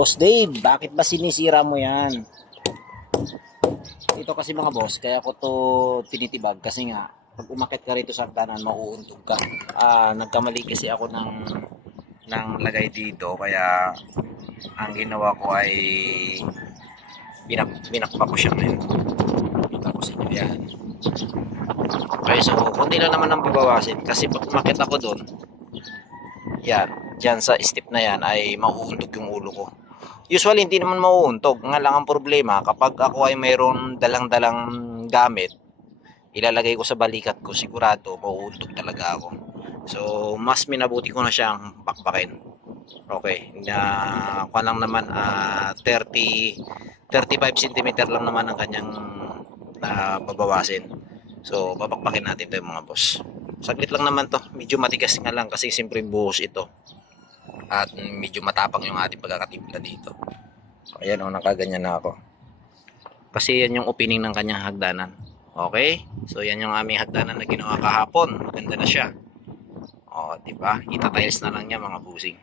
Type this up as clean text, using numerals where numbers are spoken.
Boss Dave, bakit ba sinisira mo yan? Ito kasi mga boss, kaya ko to tinitibag kasi nga, pag umakit ka rito sa hagdanan, mauuntog ka. Nagkamali kasi ako ng lagay dito, kaya ang ginawa ko ay binakpa ko siya ngayon. Kita ko sa inyo yan. Okay, so kunti lang naman ang babawasin kasi pag umakit ako doon, yan, dyan sa step na yan ay mauuntog yung ulo ko. Usually hindi naman mauuntog, nga lang ang problema kapag ako ay mayroon dalang-dalang gamit, ilalagay ko sa balikat ko, sigurado mauuntog talaga ako. So mas minabuti ko na siyang bakbakin. Okay, ko lang naman 35 cm lang naman ang kanyang babawasin. So babakbakin natin 'to mga boss. Saglit lang naman 'to, medyo matigas nga lang kasi siyempre buhos ito. At medyo matapang yung ating pagkakatimpla dito. So, ayan o, nakaganyan na ako. Kasi yan yung opening ng kanyang hagdanan. Okay? So yan yung aming hagdanan na ginawa kahapon. Maganda na siya. O, diba? Itatiles na lang niya mga busing.